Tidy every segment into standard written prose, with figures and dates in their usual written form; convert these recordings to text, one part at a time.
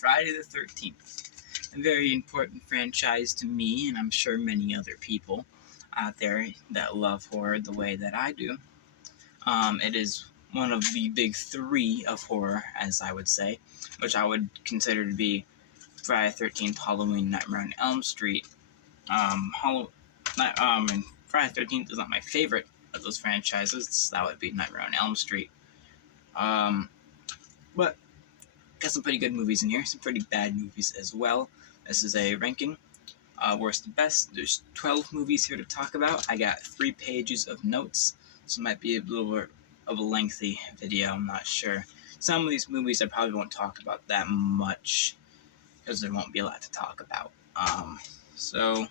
Friday the 13th. A very important franchise to me, and I'm sure many other people out there that love horror the way that I do. It is one of the big three of horror, as I would say, which I would consider to be Friday the 13th, Halloween, Nightmare on Elm Street. And Friday the 13th is not my favorite of those franchises. That would be Nightmare on Elm Street. But got some pretty good movies in here, some pretty bad movies as well. This is a ranking, worst to best. There's 12 movies here to talk about. I got 3 pages of notes, so it might be a little bit of a lengthy video, I'm not sure. Some of these movies I probably won't talk about that much, because there won't be a lot to talk about. So,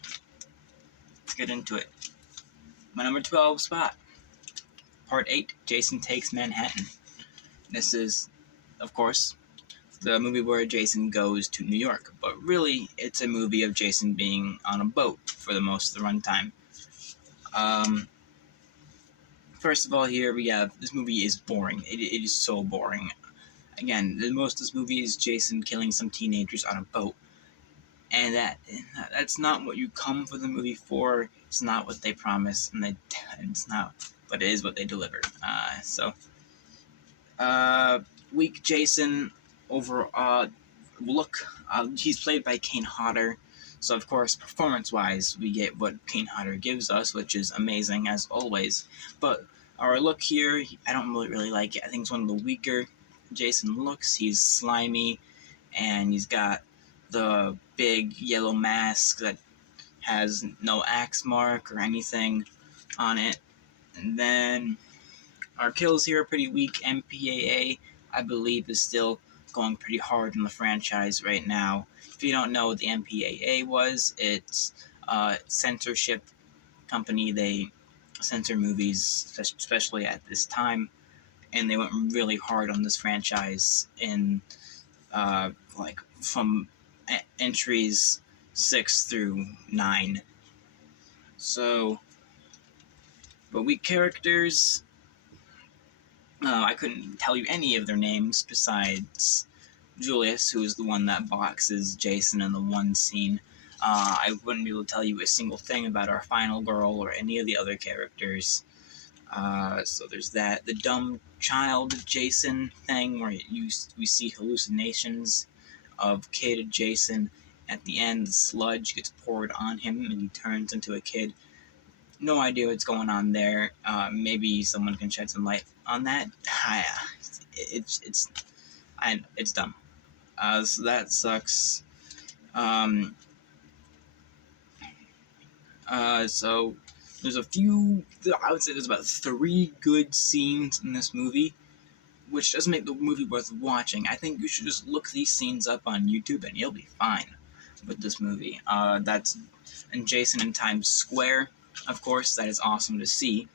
let's get into it. My number 12 spot, Part 8, Jason Takes Manhattan. This is, of course, the movie where Jason goes to New York, but really, it's a movie of Jason being on a boat for the most of the runtime. First of all, here we have, this movie is boring. It is so boring. Again, most of this movie is Jason killing some teenagers on a boat, and that's not what you come for the movie for. It's not what they promise, and it's not, but it is what they deliver. Weak Jason over look. He's played by Kane Hodder, so of course, performance-wise, we get what Kane Hodder gives us, which is amazing as always. But our look here, I don't really like it. I think it's one of the weaker Jason looks. He's slimy, and he's got the big yellow mask that has no axe mark or anything on it. And then our kills here are pretty weak. MPAA, I believe, is still going pretty hard in the franchise right now. If you don't know what the MPAA was, it's a censorship company. They censor movies, especially at this time, and they went really hard on this franchise in from entries 6 through 9. So, but weak characters, I couldn't tell you any of their names besides Julius, who is the one that boxes Jason in the one scene. I wouldn't be able to tell you a single thing about our final girl or any of the other characters. So there's that. The dumb child Jason thing where we see hallucinations of kid Jason. At the end, the sludge gets poured on him and he turns into a kid. No idea what's going on there. Maybe someone can shed some light on that. It's dumb. So that sucks. So there's a few, I would say there's about 3 good scenes in this movie, which doesn't make the movie worth watching. I think you should just look these scenes up on YouTube and you'll be fine with this movie. That's and Jason in Times Square, of course, that is awesome to see.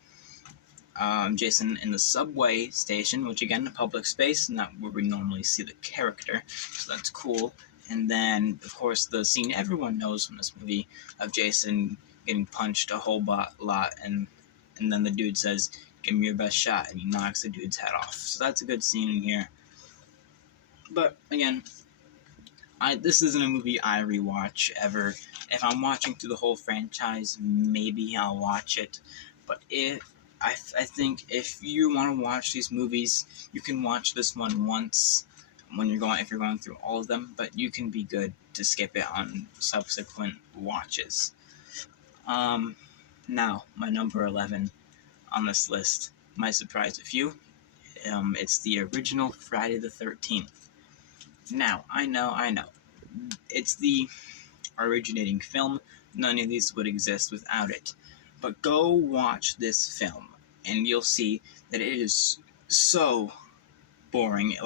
Jason in the subway station, which again, a public space, not where we normally see the character, so that's cool. And then, of course, the scene everyone knows from this movie of Jason getting punched a whole lot, and then the dude says, "Give me your best shot," and he knocks the dude's head off. So that's a good scene in here. But again, this isn't a movie I rewatch ever. If I'm watching through the whole franchise, maybe I'll watch it. But I think if you want to watch these movies, you can watch this one once if you're going through all of them, but you can be good to skip it on subsequent watches. Now, my number 11 on this list might surprise a few. It's the original Friday the 13th. Now, I know. It's the originating film. None of these would exist without it. But go watch this film, and you'll see that it is so boring.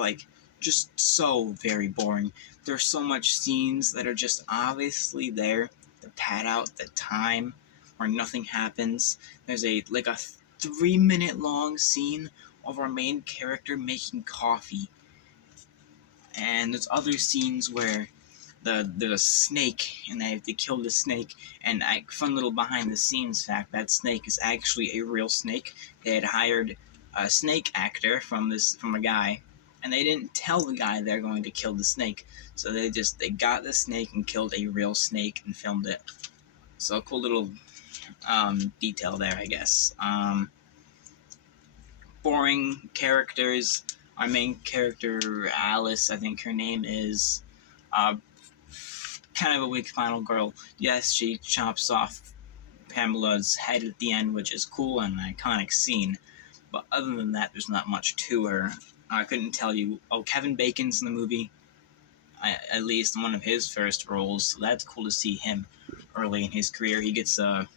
Just so very boring. There's so much scenes that are just obviously there to pad out the time where nothing happens. There's a 3-minute long scene of our main character making coffee. And there's other scenes where there's a snake, and they have to kill the snake. And fun little behind the scenes fact, that snake is actually a real snake. They had hired a snake actor from a guy and they didn't tell the guy they're going to kill the snake. So they got the snake and killed a real snake and filmed it. So a cool little detail there, I guess. Boring characters. Our main character, Alice, I think her name is, kind of a weak final girl. Yes, she chops off Pamela's head at the end, which is cool and an iconic scene. But other than that, there's not much to her. I couldn't tell you. Oh, Kevin Bacon's in the movie. At least one of his first roles. So that's cool to see him early in his career. He gets an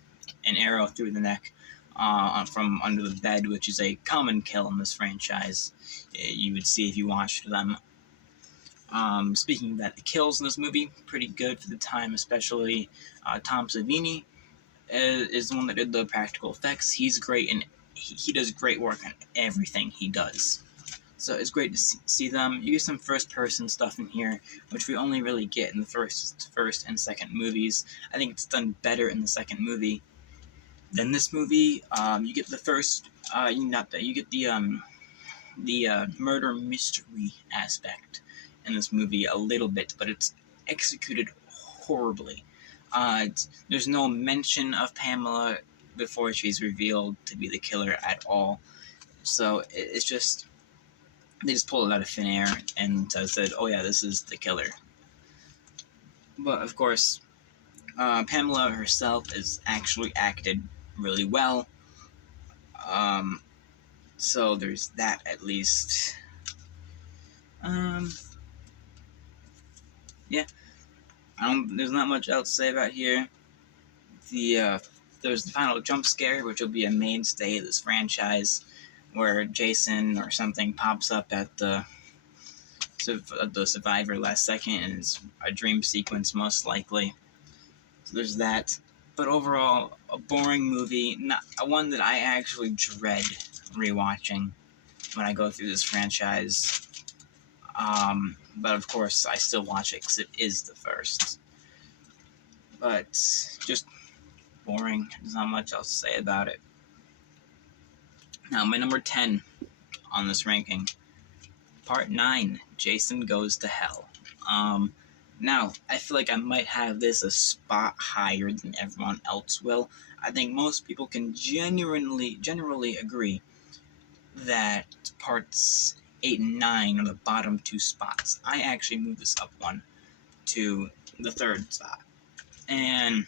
arrow through the neck from under the bed, which is a common kill in this franchise. You would see if you watched them. Speaking of that, the kills in this movie, pretty good for the time, especially Tom Savini is the one that did the practical effects. He's great, and he does great work on everything he does. So it's great to see them. You get some first-person stuff in here, which we only really get in the first and second movies. I think it's done better in the second movie than this movie. You get the first, you get the murder mystery aspect in this movie a little bit, but it's executed horribly. There's no mention of Pamela before she's revealed to be the killer at all. So it's just, they just pulled it out of thin air and said, oh yeah, this is the killer. But of course, Pamela herself is actually acted really well. So there's that at least. Yeah. There's not much else to say about here. There's the final jump scare, which will be a mainstay of this franchise, where Jason or something pops up at the survivor last second, and it's a dream sequence most likely. So there's that. But overall, a boring movie, not one that I actually dread rewatching when I go through this franchise. But of course, I still watch it because it is the first. But just boring. There's not much else to say about it. Now, my number 10 on this ranking, Part 9, Jason Goes to Hell. Now, I feel like I might have this a spot higher than everyone else will. I think most people can generally agree that parts 8 and 9 are the bottom two spots. I actually moved this up one to the third spot. And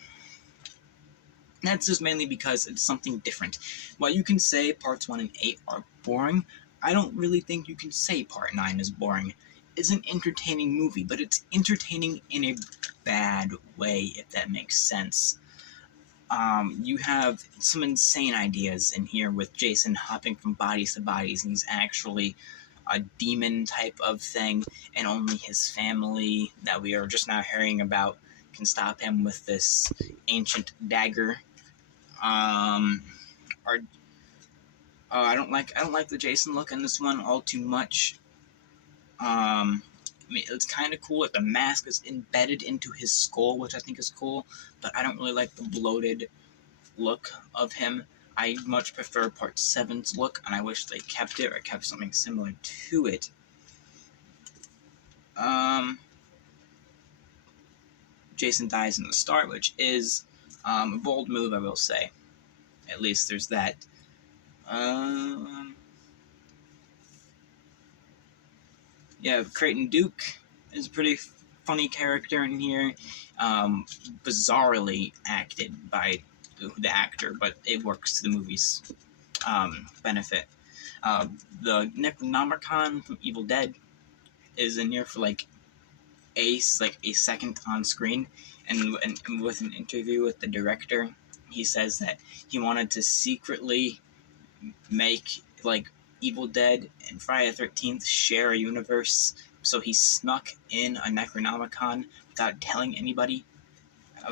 that's just mainly because it's something different. While you can say parts 1 and 8 are boring, I don't really think you can say part 9 is boring. It's an entertaining movie, but it's entertaining in a bad way, if that makes sense. You have some insane ideas in here with Jason hopping from bodies to bodies, and he's actually a demon type of thing, and only his family that we are just now hearing about can stop him with this ancient dagger. I don't like the Jason look in this one all too much. I mean, it's kind of cool. Like the mask is embedded into his skull, which I think is cool. But I don't really like the bloated look of him. I much prefer Part 7's look, and I wish they kept it or kept something similar to it. Jason dies in the start, which is a bold move, I will say. At least there's that. Yeah, Creighton Duke is a pretty funny character in here. Bizarrely acted by the actor, but it works to the movie's benefit. The Necronomicon from Evil Dead is in here for like a second on screen, and with an interview with the director, he says that he wanted to secretly make like Evil Dead and Friday the 13th share a universe, so he snuck in a Necronomicon without telling anybody.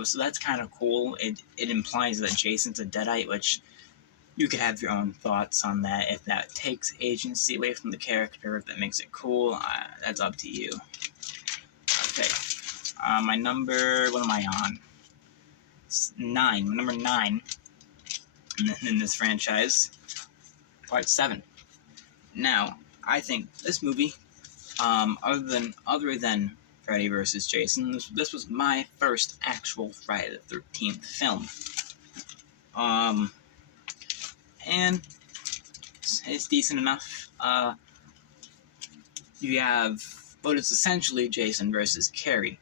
So that's kind of cool. It implies that Jason's a Deadite, which you could have your own thoughts on that. If that takes agency away from the character, if that makes it cool, that's up to you. Okay. My number, what am I on? 9. Number 9 in this franchise. Part 7. Now, I think this movie Other than Freddy vs. Jason, this was my first actual Friday the 13th film. And it's decent enough. You have, but it's essentially Jason versus Carrie.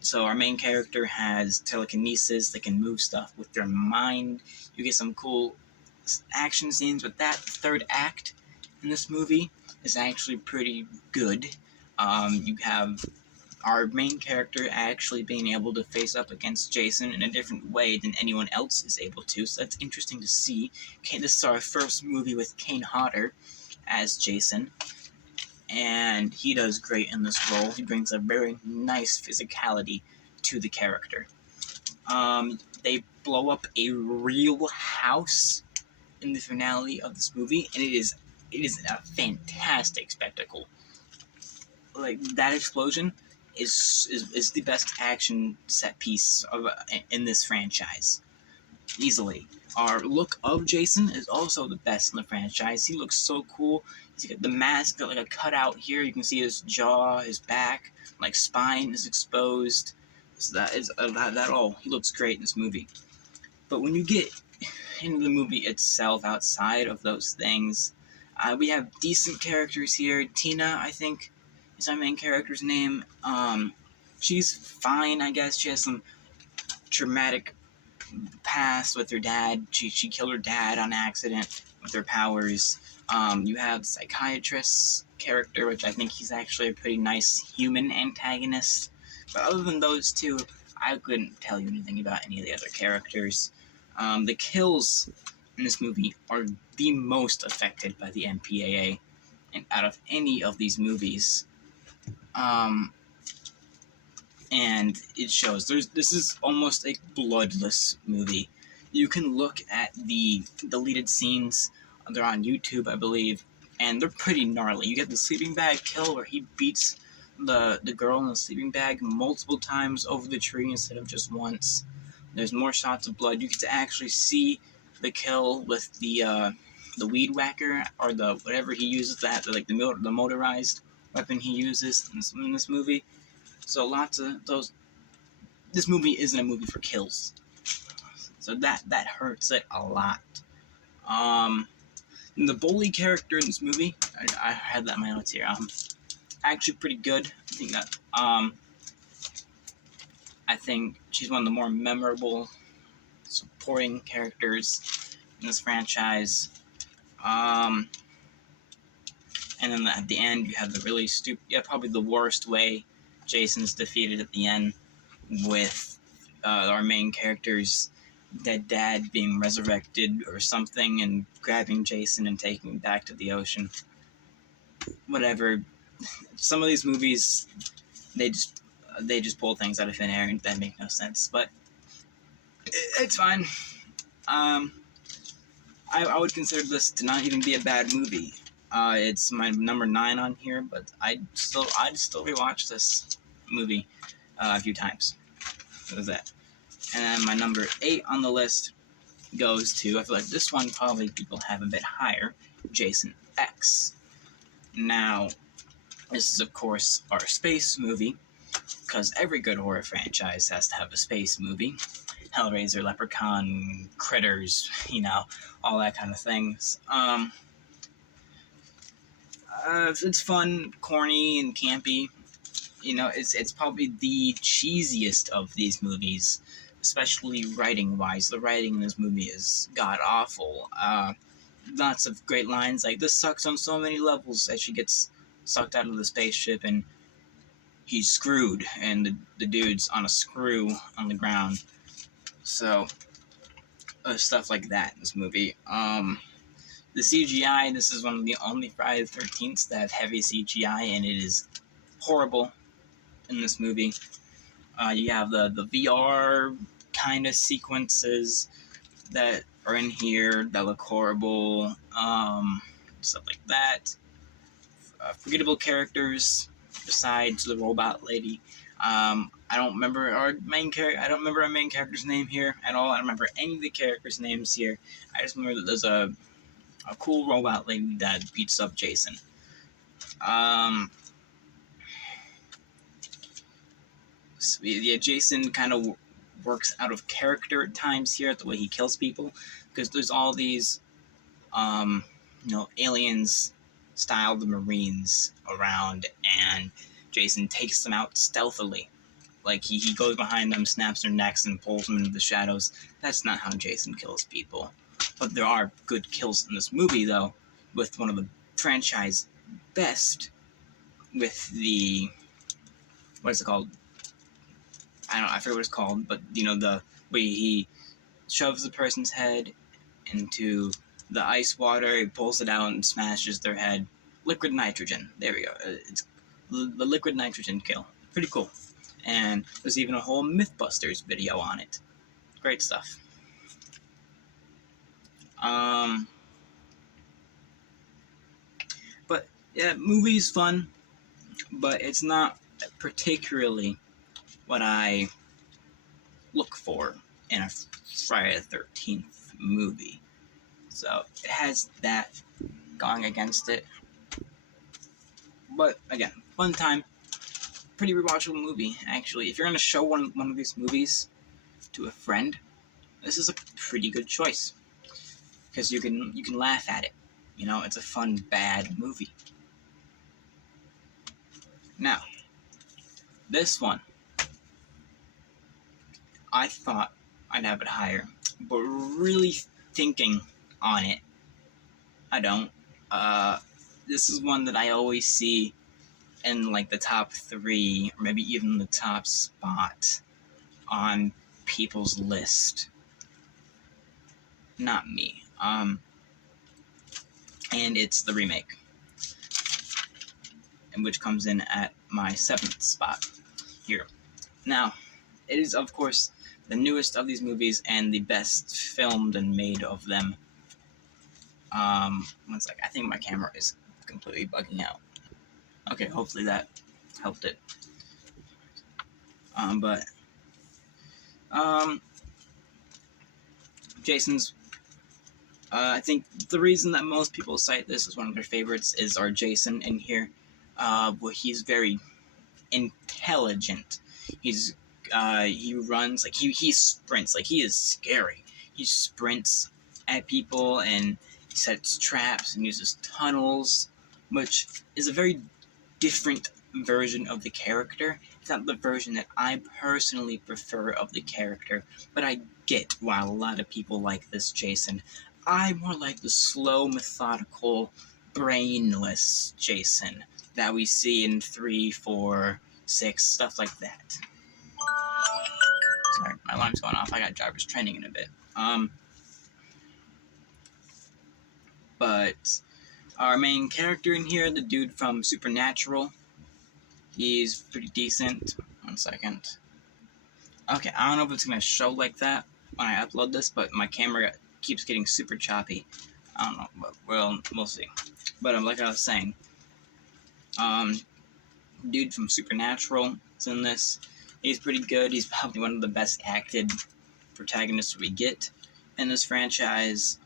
So our main character has telekinesis. They can move stuff with their mind. You get some cool action scenes with that. The third act in this movie is actually pretty good. You have our main character actually being able to face up against Jason in a different way than anyone else is able to, so that's interesting to see. This is our first movie with Kane Hodder as Jason, and he does great in this role. He brings a very nice physicality to the character. They blow up a real house in the finale of this movie, and it is a fantastic spectacle. Like, that explosion is the best action set piece in this franchise, easily. Our look of Jason is also the best in the franchise. He looks so cool. He's got the mask, got like a cutout here. You can see his jaw, his back, like spine is exposed. So that all. He looks great in this movie. But when you get into the movie itself, outside of those things, we have decent characters here. Tina, I think, is our main character's name. She's fine, I guess. She has some traumatic past with her dad. She killed her dad on accident with her powers. You have the psychiatrist's character, which I think he's actually a pretty nice human antagonist. But other than those two, I couldn't tell you anything about any of the other characters. The kills in this movie are the most affected by the MPAA, and out of any of these movies. And it shows. This is almost a bloodless movie. You can look at the deleted scenes. They're on YouTube, I believe, and they're pretty gnarly. You get the sleeping bag kill where he beats the girl in the sleeping bag multiple times over the tree instead of just once. There's more shots of blood. You get to actually see the kill with the weed whacker, or the whatever he uses, the motorized weapon he uses in this movie. So lots of those. This movie isn't a movie for kills, so that hurts it a lot. The bully character in this movie, I had that in my notes here. Actually pretty good. I think she's one of the more memorable supporting characters in this franchise. And then at the end, you have the really stupid, probably the worst way Jason's defeated at the end, with our main character's dead dad being resurrected or something and grabbing Jason and taking him back to the ocean. Whatever. Some of these movies, they just pull things out of thin air and that make no sense, but it's fine. I would consider this to not even be a bad movie. It's my number 9 on here, but I'd still rewatch this movie a few times. What was that? And my number 8 on the list goes to, I feel like this one probably people have a bit higher, Jason X. Now, this is of course our space movie, because every good horror franchise has to have a space movie. Hellraiser, Leprechaun, Critters, all that kind of things. It's fun, corny, and campy. It's probably the cheesiest of these movies, especially writing-wise. The writing in this movie is god-awful. Lots of great lines like, "This sucks on so many levels," as she gets sucked out of the spaceship and he's screwed, and the dude's on a screw on the ground. So, stuff like that in this movie. The CGI, this is one of the only Friday the 13th that have heavy CGI, and it is horrible in this movie. You have the VR kind of sequences that are in here that look horrible, stuff like that. Forgettable characters besides the robot lady. I don't remember our main character's name here at all. I don't remember any of the characters' names here. I just remember that there's a cool robot lady that beats up Jason. So yeah, Jason kind of works out of character at times here, the way he kills people, because there's all these, aliens styled Marines around, and Jason takes them out stealthily. Like, he goes behind them, snaps their necks, and pulls them into the shadows. That's not how Jason kills people. But there are good kills in this movie, though, with one of the franchise best, with the, what is it called? I forget what it's called, but, the way he shoves the person's head into the ice water, he pulls it out and smashes their head. Liquid nitrogen. There we go. It's the liquid nitrogen kill. Pretty cool. And there's even a whole Mythbusters video on it. Great stuff. But yeah, movie's fun, but it's not particularly what I look for in a Friday the 13th movie. So it has that going against it. But again, fun time. Pretty rewatchable movie, actually. If you're going to show one of these movies to a friend, this is a pretty good choice. Because you can laugh at it. It's a fun, bad movie. Now, this one, I thought I'd have it higher. But really thinking on it, I don't. This is one that I always see in like the top 3, or maybe even the top spot on people's list. Not me. And it's the remake, and which comes in at my 7th spot here. Now, it is of course the newest of these movies and the best filmed and made of them. One sec, I think my camera is completely bugging out. Okay, hopefully that helped it. Jason's, I think the reason that most people cite this as one of their favorites is our Jason in here. Well, he's very intelligent. He runs, like, he sprints, like, he is scary. He sprints at people and he sets traps and uses tunnels, which is a very different version of the character. It's not the version that I personally prefer of the character, but I get why a lot of people like this Jason. I more like the slow, methodical, brainless Jason that we see in 3, 4, 6, stuff like that. Sorry, my alarm's going off. I got Jarvis training in a bit. But our main character in here, the dude from Supernatural, he's pretty decent. 1 second. Okay, I don't know if it's gonna show like that when I upload this, but my camera keeps getting super choppy. I don't know, but we'll see. But like I was saying, dude from Supernatural is in this. He's pretty good. He's probably one of the best acted protagonists we get in this franchise.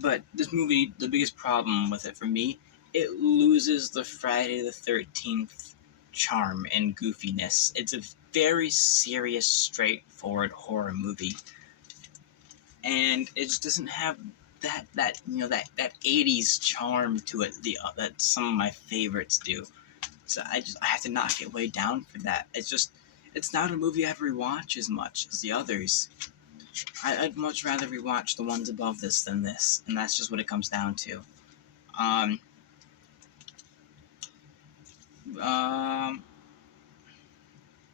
But this movie, the biggest problem with it for me, it loses the Friday the 13th charm and goofiness. It's a very serious, straightforward horror movie. And it just doesn't have that 80s charm to it that some of my favorites do. So I have to knock it way down for that. It's not a movie I'd rewatch as much as the others. I'd much rather rewatch the ones above this than this, and that's just what it comes down to.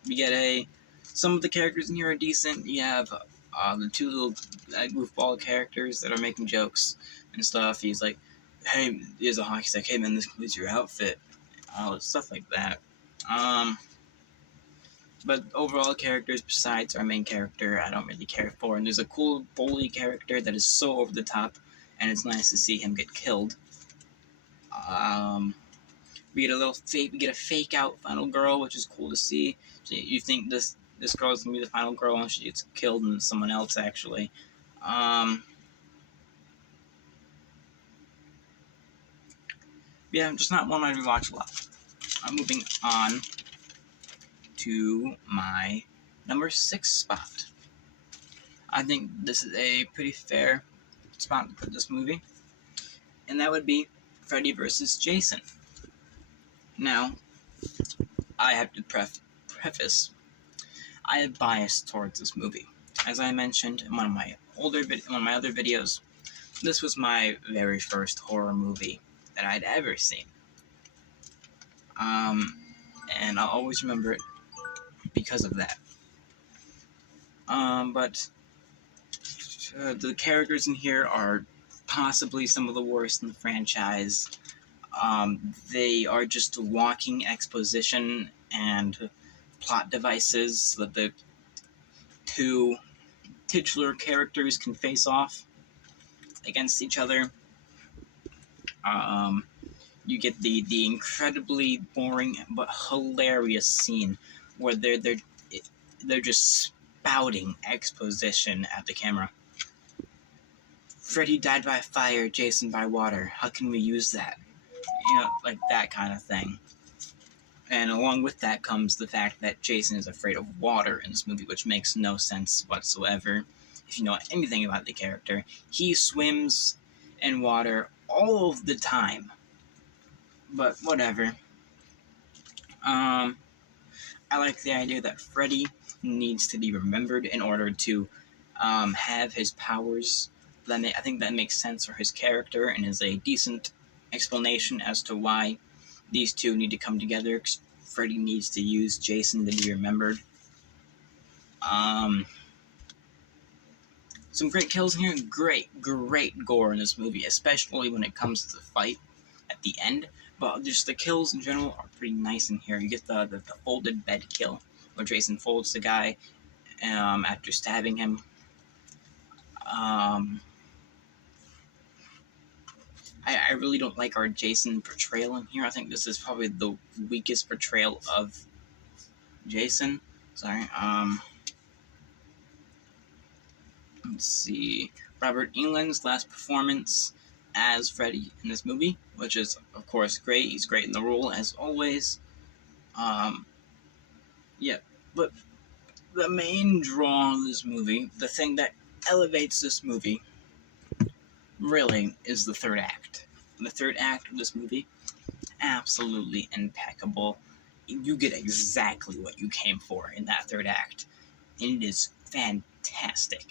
We get some of the characters in here are decent. You have the 2 little goofball characters that are making jokes and stuff. He's like, hey, here's a hockey stick. Hey man, this is your outfit. Stuff like that. But overall characters besides our main character, I don't really care for. And there's a cool bully character that is so over the top, and it's nice to see him get killed. We get a fake out final girl, which is cool to see. So you think this girl is gonna be the final girl, and she gets killed, and someone else actually. Yeah, just not one I rewatch a lot. I'm moving on to my number 6 spot. I think this is a pretty fair spot to put this movie, and that would be Freddy vs. Jason. Now, I have to preface, I have bias towards this movie. As I mentioned in one of my other videos, this was my very first horror movie that I'd ever seen. And I'll always remember it because of that. But the characters in here are possibly some of the worst in the franchise. They are just walking exposition and plot devices that the two titular characters can face off against each other. You get the incredibly boring but hilarious scene where they're just spouting exposition at the camera. Freddy died by fire, Jason by water. How can we use that? Like that kind of thing. And along with that comes the fact that Jason is afraid of water in this movie, which makes no sense whatsoever. If you know anything about the character, he swims in water all of the time. But whatever. I like the idea that Freddy needs to be remembered in order to have his powers. I think that makes sense for his character and is a decent explanation as to why these two need to come together. Freddy needs to use Jason to be remembered. Some great kills in here. Great gore in this movie, especially when it comes to the fight at the end. But just the kills in general are pretty nice in here. You get the folded bed kill, where Jason folds the guy after stabbing him. I really don't like our Jason portrayal in here. I think this is probably the weakest portrayal of Jason. Sorry. Let's see. Robert Englund's last performance as Freddy in this movie, which is, of course, great. He's great in the role, as always. Yeah, but the main draw of this movie, the thing that elevates this movie, really, is the third act. The third act of this movie, absolutely impeccable. You get exactly what you came for in that third act, and it is fantastic.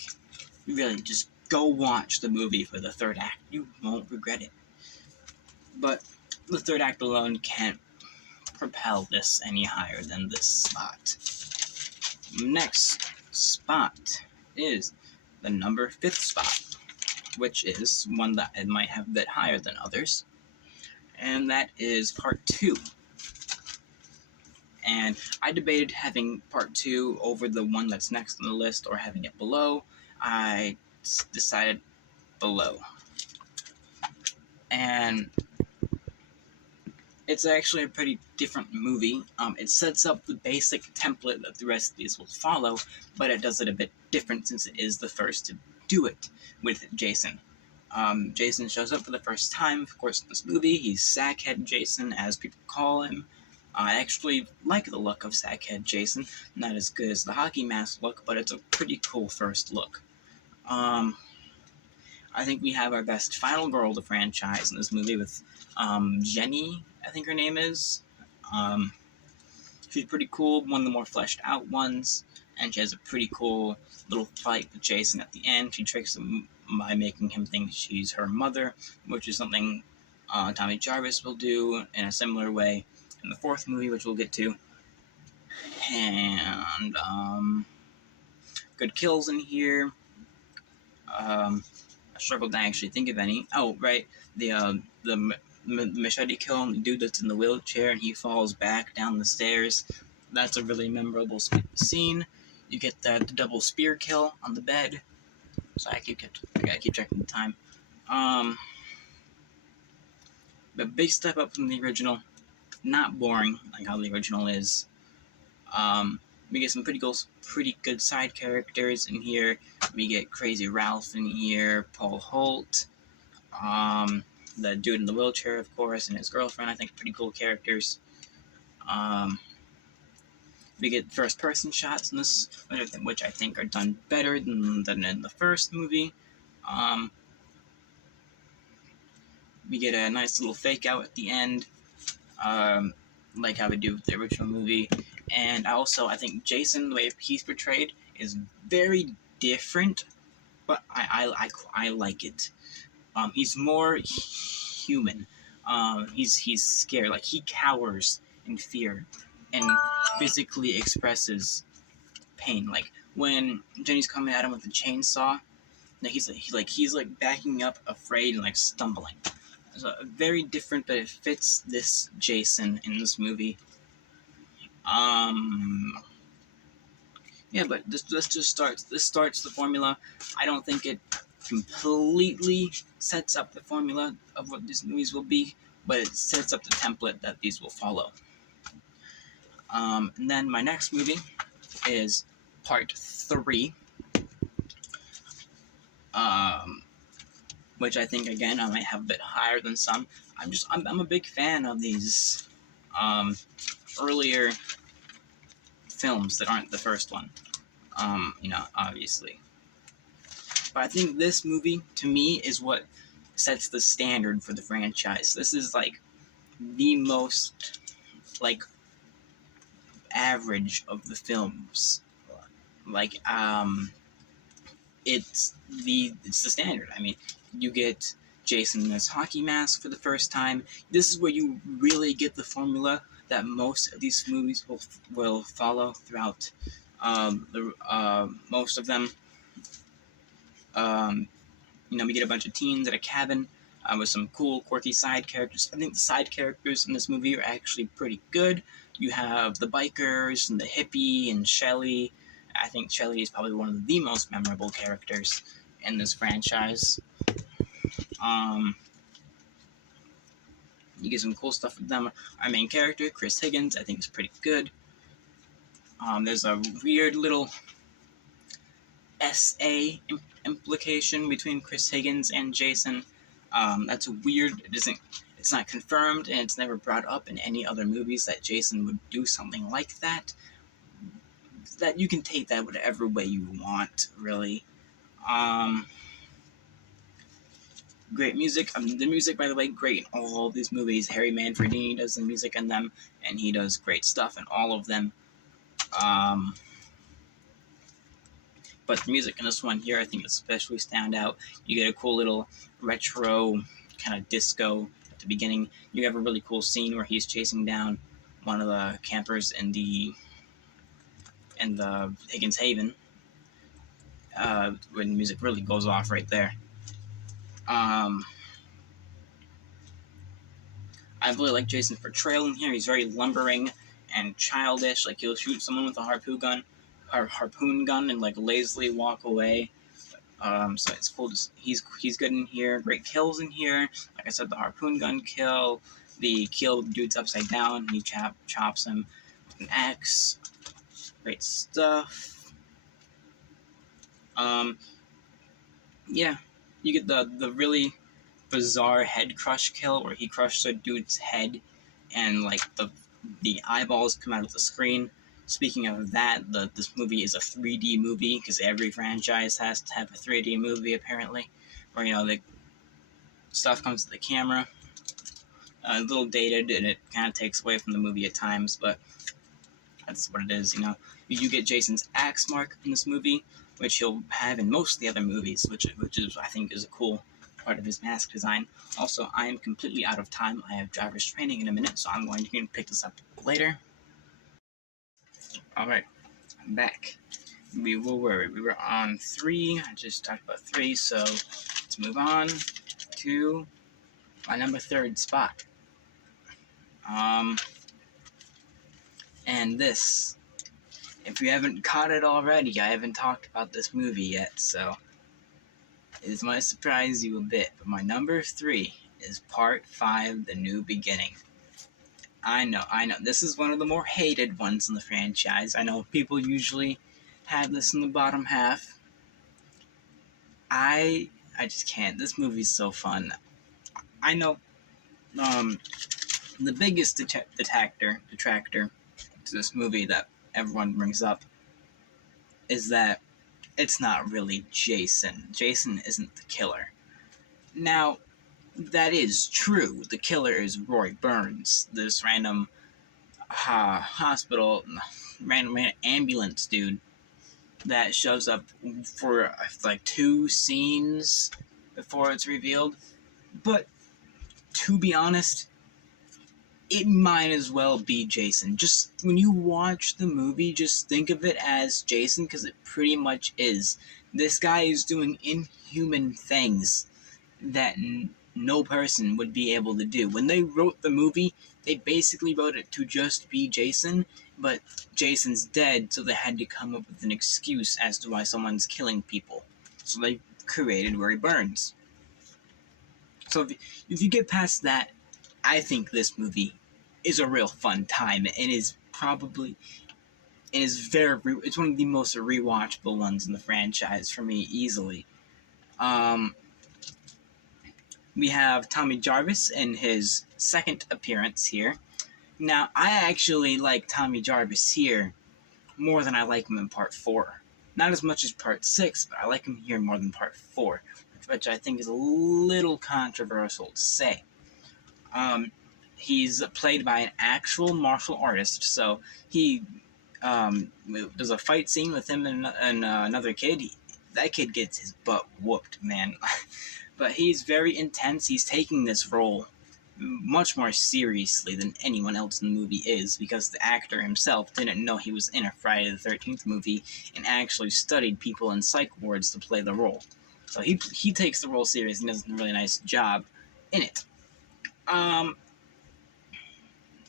You really just go watch the movie for the third act. You won't regret it. But the third act alone can't propel this any higher than this spot. Next spot is the number 5th spot, which is one that I might have a bit higher than others, and that is part 2. And I debated having part 2 over the one that's next on the list or having it below. I decided below. And it's actually a pretty different movie. It sets up the basic template that the rest of these will follow, but it does it a bit different since it is the first to do it with Jason. Jason shows up for the first time, of course, in this movie. He's Sackhead Jason, as people call him. I actually like the look of Sackhead Jason. Not as good as the hockey mask look, but it's a pretty cool first look. I think we have our best final girl of the franchise in this movie with Jenny, I think her name is. She's pretty cool, one of the more fleshed out ones, and she has a pretty cool little fight with Jason at the end. She tricks him by making him think she's her mother, which is something Tommy Jarvis will do in a similar way in the 4th movie, which we'll get to. And good kills in here. I struggled to actually think of any. Oh, right, the machete kill on the dude that's in the wheelchair and he falls back down the stairs. That's a really memorable scene. You get the double spear kill on the bed. So I gotta keep checking the time. But big step up from the original. Not boring like how the original is. We get some pretty good side characters in here. We get Crazy Ralph in here, Paul Holt. the dude in the wheelchair, of course, and his girlfriend. I think pretty cool characters. We get first-person shots in this, which I think are done better than in the first movie. We get a nice little fake out at the end, like how we do with the original movie. And also, I think Jason, the way he's portrayed, is very different, but I like it. He's more human. He's scared. Like, he cowers in fear and physically expresses pain. Like when Jenny's coming at him with the chainsaw, like he's backing up, afraid and like stumbling. So very different, but it fits this Jason in this movie. Yeah, but this just starts. This starts the formula. I don't think it completely sets up the formula of what these movies will be, but it sets up the template that these will follow. And then my next movie is Part 3, which I think, again, I might have a bit higher than some. I'm a big fan of these earlier films that aren't the first one, obviously. But I think this movie, to me, is what sets the standard for the franchise. This is, like, the most, like, average of the films. Like, it's the standard. I mean, you get Jason in his hockey mask for the first time. This is where you really get the formula that most of these movies will follow throughout most of them. We get a bunch of teens at a cabin with some cool, quirky side characters. I think the side characters in this movie are actually pretty good. You have the bikers and the hippie and Shelly. I think Shelly is probably one of the most memorable characters in this franchise. You get some cool stuff with them. Our main character, Chris Higgins, I think is pretty good. There's a weird little SA implication between Chris Higgins and Jason. That's weird. It's not confirmed, and it's never brought up in any other movies that Jason would do something like that. That you can take that whatever way you want, really. Great music. The music, by the way, great in all of these movies. Harry Manfredini does the music in them, and he does great stuff in all of them. But the music in this one here, I think, especially stand out. You get a cool little retro kind of disco at the beginning. You have a really cool scene where he's chasing down one of the campers in the Higgins Haven. When the music really goes off right there. I really like Jason's portrayal in here. He's very lumbering and childish. Like, he'll shoot someone with a harpoon gun and like lazily walk away. So it's cool. He's good in here. Great kills in here. Like I said, the harpoon gun kill, the kill dude's upside down, and he chops him with an axe. Great stuff. Yeah, you get the really bizarre head crush kill where he crushed a dude's head, and like the eyeballs come out of the screen. Speaking of that, this movie is a 3D movie, because every franchise has to have a 3D movie, apparently, where, the stuff comes to the camera. A little dated, and it kind of takes away from the movie at times, but that's what it is, You get Jason's axe mark in this movie, which he'll have in most of the other movies, which is, I think, is a cool part of his mask design. Also, I am completely out of time. I have driver's training in a minute, so I'm going to pick this up later. Alright, I'm back. We were on 3. I just talked about 3, so let's move on to my number 3rd spot. And this, if you haven't caught it already, I haven't talked about this movie yet, so it might surprise you a bit, but my number 3 is Part 5, The New Beginning. I know, this is one of the more hated ones in the franchise. I know people usually have this in the bottom half. I just can't. This movie's so fun. I know the biggest detractor to this movie that everyone brings up is that it's not really Jason. Jason isn't the killer. Now, that is true. The killer is Roy Burns, this random random ambulance dude that shows up for like 2 scenes before it's revealed. But to be honest, it might as well be Jason. Just when you watch the movie, just think of it as Jason, because it pretty much is. This guy is doing inhuman things that no person would be able to do. When they wrote the movie, they basically wrote it to just be Jason, but Jason's dead, so they had to come up with an excuse as to why someone's killing people. So they created Roy Burns. So if you get past that, I think this movie is a real fun time. It's one of the most rewatchable ones in the franchise for me, easily. We have Tommy Jarvis in his second appearance here. Now, I actually like Tommy Jarvis here more than I like him in Part 4. Not as much as Part 6, but I like him here more than Part 4, which I think is a little controversial to say. He's played by an actual martial artist, so he does a fight scene with him and another kid. That kid gets his butt whooped, man. But he's very intense. He's taking this role much more seriously than anyone else in the movie is, because the actor himself didn't know he was in a Friday the 13th movie and actually studied people in psych wards to play the role. So he takes the role serious and does a really nice job in it.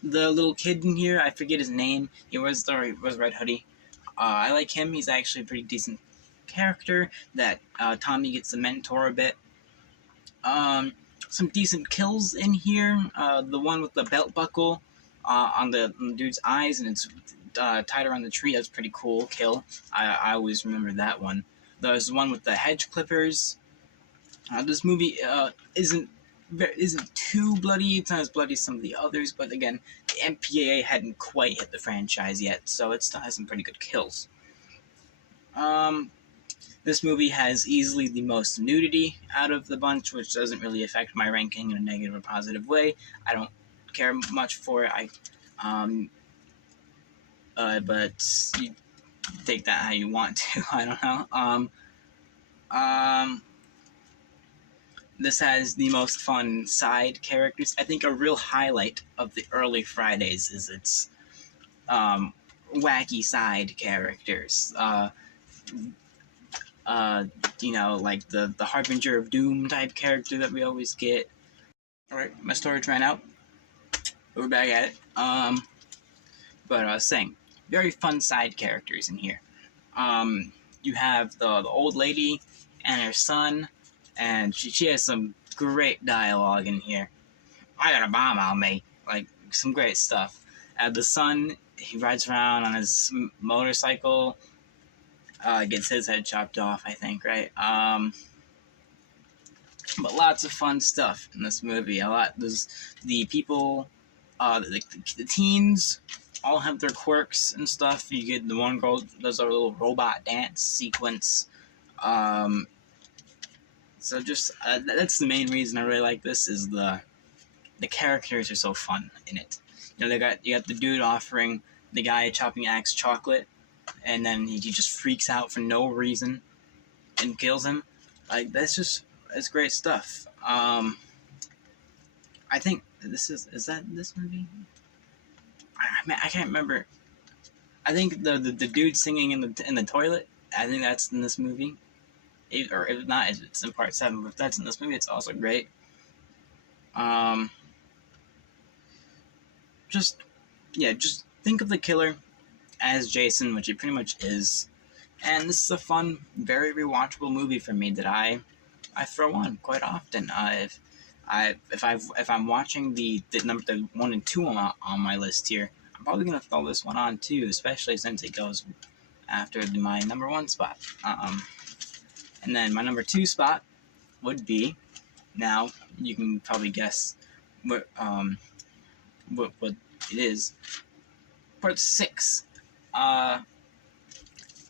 The little kid in here, I forget his name. He wears red hoodie. I like him. He's actually a pretty decent character that Tommy gets to mentor a bit. Some decent kills in here. The one with the belt buckle on the dude's eyes, and it's tied around the tree. That's a pretty cool kill. I always remember that one. There's one with the hedge clippers. This movie isn't too bloody. It's not as bloody as some of the others, but again, the MPAA hadn't quite hit the franchise yet, so it still has some pretty good kills. This movie has easily the most nudity out of the bunch, which doesn't really affect my ranking in a negative or positive way. I don't care much for it. But you take that how you want to. I don't know. This has the most fun side characters. I think a real highlight of the early Fridays is its wacky side characters. Like the Harbinger of Doom type character that we always get. Alright, my storage ran out. We're back at it. But I was saying, very fun side characters in here. You have the old lady and her son, and she has some great dialogue in here. I got a bomb on me. Like, some great stuff. The son, he rides around on his motorcycle, gets his head chopped off, I think, right? But lots of fun stuff in this movie. There's the people, the teens all have their quirks and stuff. You get the one girl does a little robot dance sequence. So just that's the main reason I really like this, is the characters are so fun in it. You got the dude offering the guy a chopping axe chocolate, and then he just freaks out for no reason and kills him. Like, it's great stuff. I think is that this movie? I can't remember. I think the dude singing in the toilet, I think that's in this movie. Or if not, it's in Part 7. But if that's in this movie, it's also great. Just think of the killer as Jason, which he pretty much is. And this is a fun, very rewatchable movie for me that I throw on quite often. If I'm watching the 1 and 2 on my list here, I'm probably gonna throw this one on too, especially since it goes after my number 1 spot. And then my number 2 spot would be now. You can probably guess what it is. Part 6.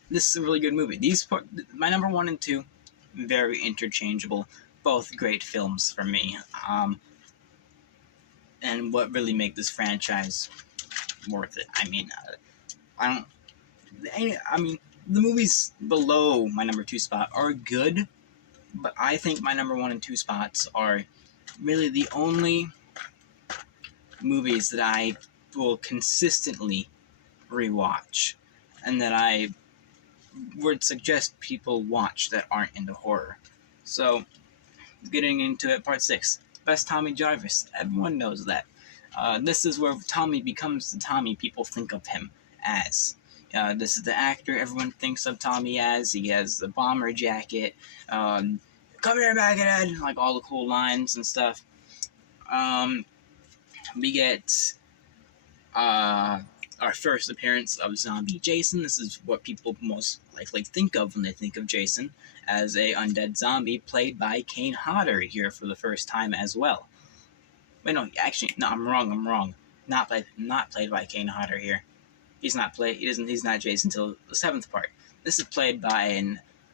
This is a really good movie. My number 1 and 2, very interchangeable. Both great films for me. And what really make this franchise worth it? I mean, I don't. I mean, the movies below my number 2 spot are good, but I think my number 1 and 2 spots are really the only movies that I will consistently rewatch, and that I would suggest people watch that aren't into horror. So, getting into it, part 6. Best Tommy Jarvis. Everyone knows that. This is where Tommy becomes the Tommy people think of him as. This is the actor everyone thinks of Tommy as. He has the bomber jacket, come here, Maggothead, like all the cool lines and stuff. We get our first appearance of zombie Jason. This is what people most likely think of when they think of Jason, as a undead zombie played by Kane Hodder here for the first time as well. Wait, no, actually, no, I'm wrong. Not played by Kane Hodder here. He's not Jason until the 7th part. This is played by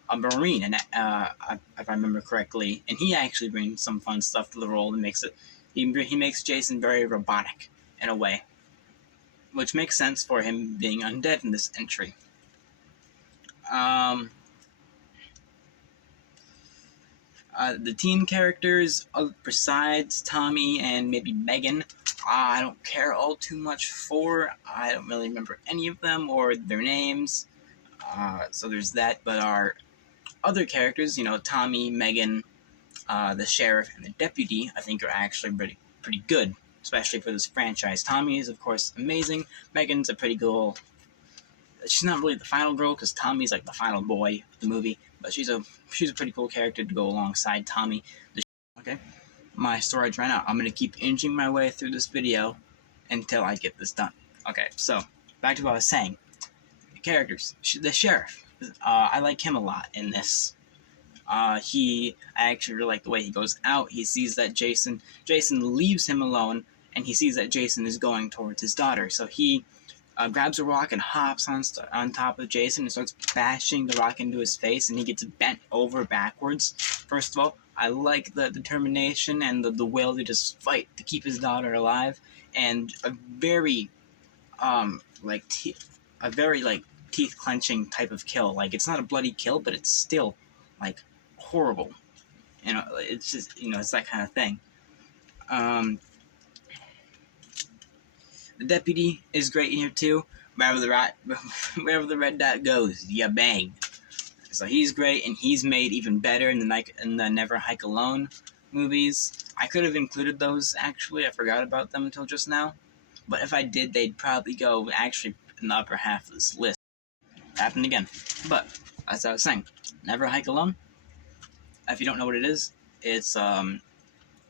a Marine, and if I remember correctly, and he actually brings some fun stuff to the role and he makes Jason very robotic in a way, which makes sense for him being undead in this entry. The teen characters, besides Tommy and maybe Megan, I don't care all too much for. I don't really remember any of them or their names. So there's that. But our other characters, Tommy, Megan, the sheriff, and the deputy, I think are actually pretty good, especially for this franchise. Tommy is, of course, amazing. Megan's a pretty cool. She's not really the final girl because Tommy's like the final boy of the movie, but she's a pretty cool character to go alongside Tommy. Okay, my storage ran out. I'm gonna keep inching my way through this video until I get this done. Okay, so back to what I was saying. The characters, the sheriff. I like him a lot in this. I actually really like the way he goes out. He sees that Jason leaves him alone, and he sees that Jason is going towards his daughter. So he grabs a rock and hops on top of Jason and starts bashing the rock into his face, and he gets bent over backwards. First of all, I like the determination and the will to just fight to keep his daughter alive, and a very teeth clenching type of kill. Like, it's not a bloody kill, but it's still like horrible. It's just it's that kind of thing. The deputy is great here too. Wherever the red dot goes, ya bang. So he's great, and he's made even better in the Never Hike Alone movies. I could have included those, actually. I forgot about them until just now. But if I did, they'd probably go actually in the upper half of this list. Happened again. But as I was saying, Never Hike Alone. If you don't know what it is, it's I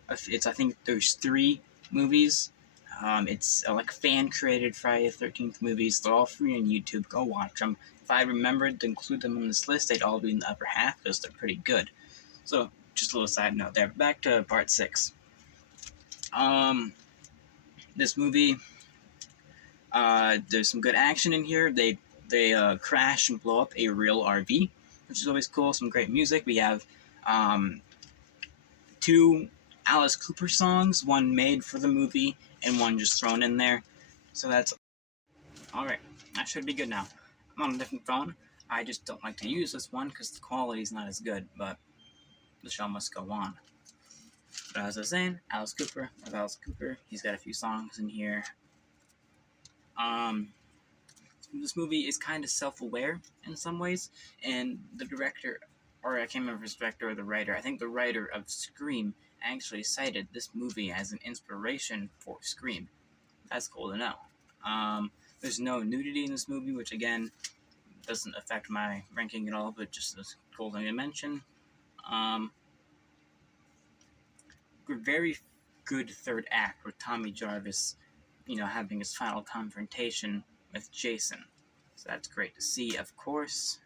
think there's 3 movies. It's like fan-created Friday the 13th movies. They're all free on YouTube. Go watch them. If I remembered to include them on this list, they'd all be in the upper half because they're pretty good. So, just a little side note there. Back to part 6. This movie, there's some good action in here. They crash and blow up a real RV, which is always cool. Some great music. We have 2 Alice Cooper songs, one made for the movie and one just thrown in there. So that's alright. That should be good now. I'm on a different phone. I just don't like to use this one because the quality is not as good, but the show must go on. But as I was saying, Alice Cooper, he's got a few songs in here. This movie is kind of self-aware in some ways, and the director, or I can't remember if it's the director or the writer, I think the writer of Scream actually cited this movie as an inspiration for Scream. That's cool to know. There's no nudity in this movie, which again doesn't affect my ranking at all, but just a cool thing to mention. Very good third act with Tommy Jarvis, having his final confrontation with Jason. So that's great to see, of course.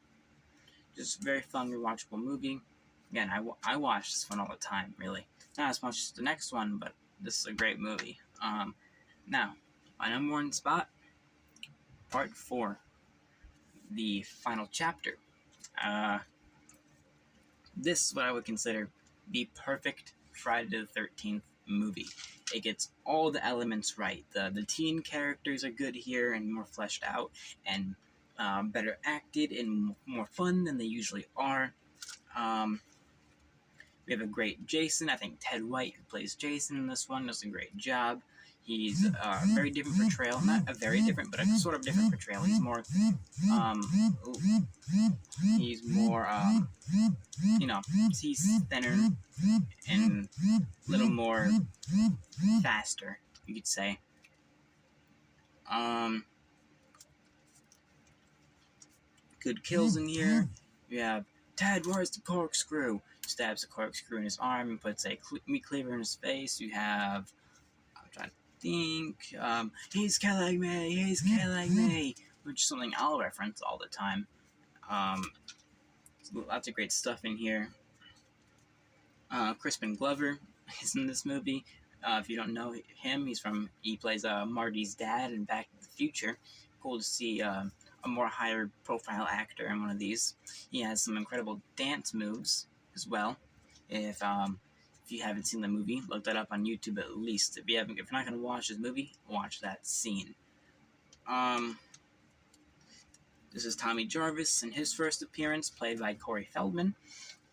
Just a very fun, rewatchable movie. Again, I watch this one all the time, really. Not as much as the next one, but this is a great movie. Now, my number one spot, Part 4, the final chapter. This is what I would consider the perfect Friday the 13th movie. It gets all the elements right. The teen characters are good here and more fleshed out and better acted and more fun than they usually are. We have a great Jason. I think Ted White, who plays Jason in this one, does a great job. He's a very different portrayal. Not a very different, but a sort of different portrayal. He's more, he's thinner and a little more faster, you could say. Good kills in here. You have Ted, where's the corkscrew? Stabs a corkscrew in his arm and puts a meat cleaver in his face. You have, I'm trying to think, he's killing me, which is something I'll reference all the time. Lots of great stuff in here. Crispin Glover is in this movie. If you don't know him, he plays Marty's dad in Back to the Future. Cool to see a more higher profile actor in one of these. He has some incredible dance moves as well. If you haven't seen the movie, look that up on YouTube at least. If you're not gonna watch this movie, watch that scene. This is Tommy Jarvis in his first appearance, played by Corey Feldman,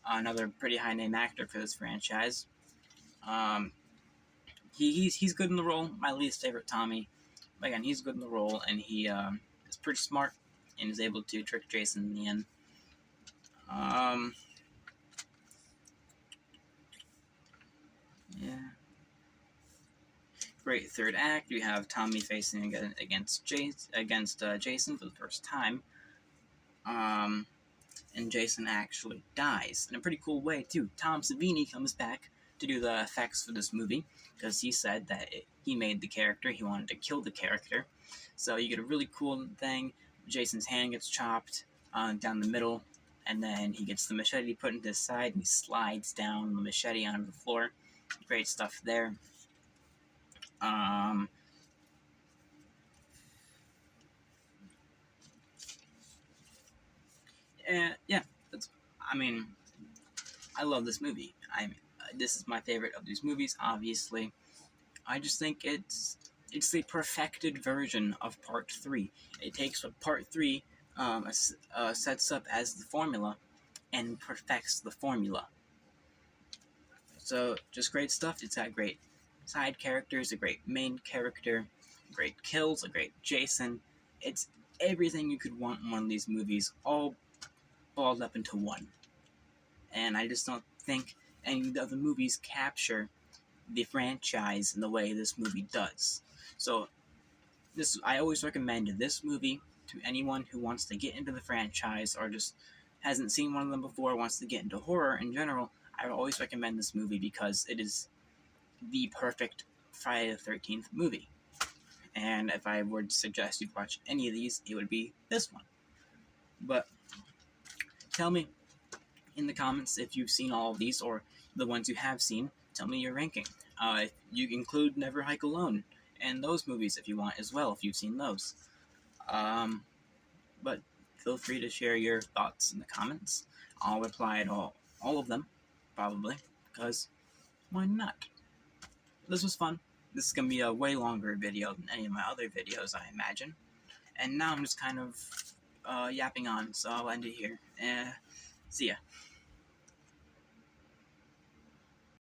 another pretty high name actor for this franchise. He's good in the role. My least favorite Tommy, but again, he's good in the role, and he is pretty smart and is able to trick Jason in the end. Great third act. You have Tommy facing against Jason for the first time. And Jason actually dies in a pretty cool way too. Tom Savini comes back to do the effects for this movie because he said that he made the character. He wanted to kill the character. So you get a really cool thing. Jason's hand gets chopped down the middle, and then he gets the machete put into his side, and he slides down the machete onto the floor. Great stuff there. Yeah, I love this movie. This is my favorite of these movies, obviously. I just think it's the perfected version of Part 3. It takes what Part 3 sets up as the formula and perfects the formula. So, just great stuff. It's got great side characters, a great main character, great kills, a great Jason. It's everything you could want in one of these movies, all balled up into one. And I just don't think any of the other movies capture the franchise in the way this movie does. So, I always recommend this movie to anyone who wants to get into the franchise or just hasn't seen one of them before, wants to get into horror in general. I always recommend this movie because it is the perfect Friday the 13th movie. And if I were to suggest you watch any of these, it would be this one. But tell me in the comments if you've seen all of these or the ones you have seen. Tell me your ranking. You include Never Hike Alone and those movies if you want as well, if you've seen those. But feel free to share your thoughts in the comments. I'll reply to all of them, probably, because why not? This was fun. This is going to be a way longer video than any of my other videos, I imagine. And now I'm just kind of yapping on, so I'll end it here. See ya.